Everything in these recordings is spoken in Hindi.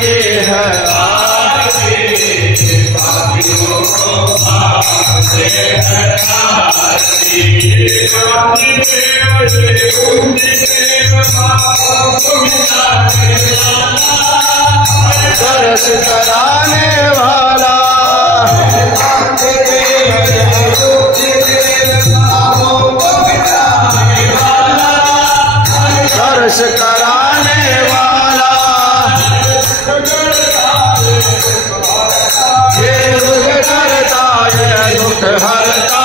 की है आरती, पापियों को पाप से हटाती। दर्श कराने वाला दर्श कराने वाला ये दुख हरता, ये दुख हरता।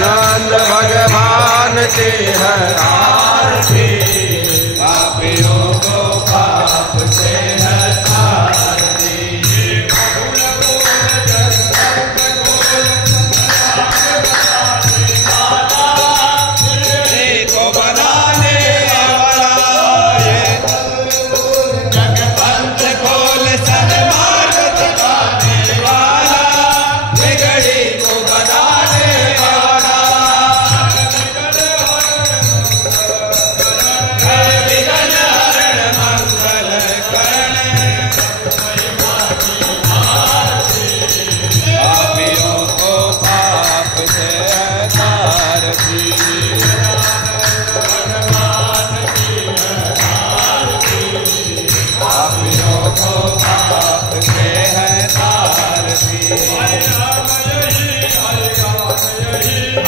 नंद भगवान की है आरती, पापियों को पाप से हटाती। को बनाने वाला ये जगपंथ खोल सन्मार्ग दिखाने वाला, बिगड़ी को बनाने वाला, विघ्न हरण मंगल करण, पापियों को पाप से हटाती। पापियों को पाप से हटाती।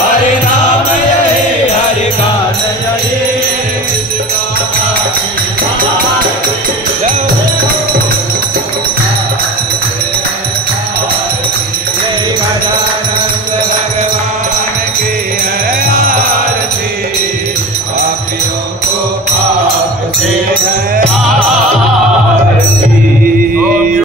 हरि नाम यही हरि गान यही,